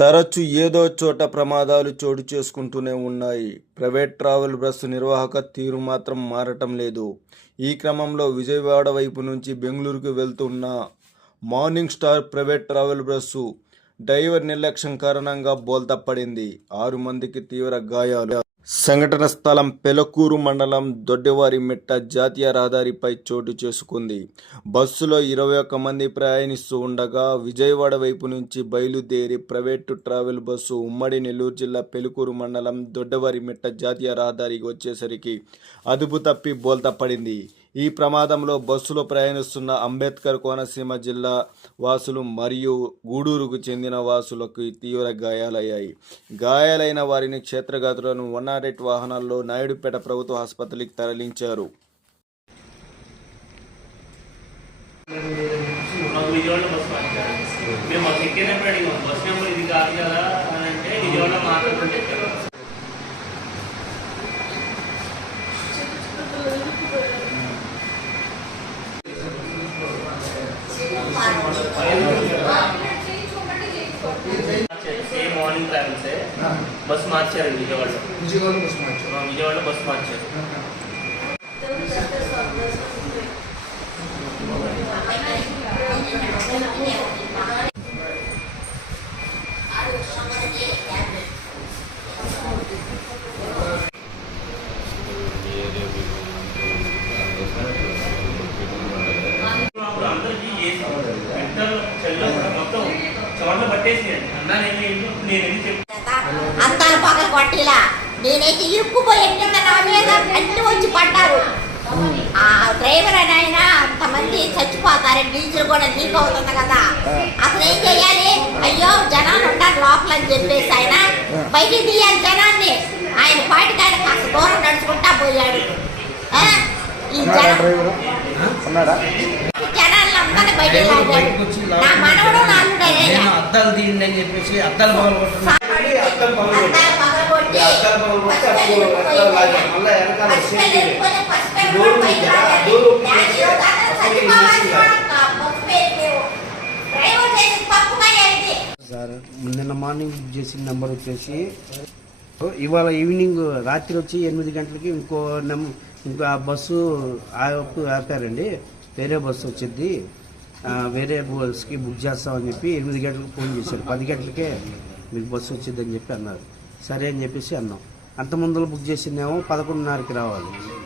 తరచు ఏదో చోట ప్రమాదాలు చోటు చేసుకుంటూనే ఉన్నాయి. ప్రైవేట్ ట్రావెల్ బస్సు నిర్వాహక తీరు మాత్రం మారటం లేదు. ఈ క్రమంలో విజయవాడ వైపు నుంచి బెంగళూరుకు వెళ్తున్న morning star private travel bus driver నిర్లక్ష్యం కారణంగా బోల్తప్పడింది ఆరు మందికి తీవ్ర గాయాలు. సంఘటన స్థలం పెలకూరు మండలం దొడ్డవారిమిట్ట జాతీయ రహదారిపై చోటు చేసుకుంది. బస్సులో ఇరవై ఒక్క మంది ప్రయాణిస్తూ ఉండగా విజయవాడ వైపు నుంచి బయలుదేరి ప్రైవేటు ట్రావెల్ బస్సు ఉమ్మడి నెల్లూరు జిల్లా పెలుకూరు మండలం దొడ్డవారిమిట్ట జాతీయ రహదారికి వచ్చేసరికి అదుపు తప్పి బోల్తా పడింది. ఈ ప్రమాదంలో బస్సులో ప్రయాణిస్తున్న అంబేద్కర్ కోనసీమ జిల్లా వాసులు మరియు గూడూరుకు చెందిన వాసులకు తీవ్ర గాయాలయ్యాయి. గాయాలైన వారిని క్షేత్రగతులను వన్ నాట్ ఎయిట్ వాహనాల్లో నాయుడుపేట ప్రభుత్వ ఆసుపత్రికి తరలించారు. మేము బస్ ఎక్కినప్పుడు అడిగాం? బస్ నెంబర్ ఇది కాదు కదా అని అంటే విజయవాడ మాట్లాడుతుంటే మార్నింగ్ ట్రావెల్సే బస్ మార్చారు విజయవాడలో. విజయవాడ బస్ మార్చారు. ఆ, విజయవాడలో బస్ మార్చారు. అప్పుడు అంతాలు పగల కొట్టిలా. నేనైతే ఇరుక్కుపోయి కింద నా మీద అన్ని వచ్చి పడ్డారు. ఆ డ్రైవర్ అని ఆయన అంతమంది చచ్చిపోతారు డీజిల్ కూడా లీక్ అవుతుంది కదా. అసలు ఏం చెయ్యాలి అయ్యో జనాలు ఉంటారు లోపల అని చెప్పేసి ఆయన బయటికి తీయాలి జనాన్ని. ఆయన పాటికి ఆయన కాస్త దూరం నడుచుకుంటా పోయాడు. ఆ? ఈ జనం అందరినీ బయటికి లాగాడు నా మనవడు నా అల్లుడే నేను అద్దాలు తీయండి అని చెప్పేసి అద్దాలు పగల కొట్టున్నా అద్దాలు పగలగొట్టి- అద్దాలు మళ్ళా వెనకాల సేఫ్టీ డోర్ డోర్ ఓపెన్ చేసి ఇది. సార్ నిన్న మార్నింగ్ బుక్ చేసిన నెంబర్ వచ్చేసి ఇవాళ ఈవినింగ్ రాత్రి వచ్చి ఎనిమిది గంటలకి ఇంకో నెం ఇంకో ఆ బస్సు ఆపు ఆపారండి. వేరే బస్సు వచ్చింది. వేరే బస్కి బుక్ చేస్తామని చెప్పి ఎనిమిది గంటలకు ఫోన్ చేశారు. పది గంటలకే మీకు బస్సు వచ్చిందని చెప్పి అన్నారు. సరే అని చెప్పేసి అన్నాం. అంత ముందర బుక్ చేసిందేమో పదకొండున్నరకి రావాలి.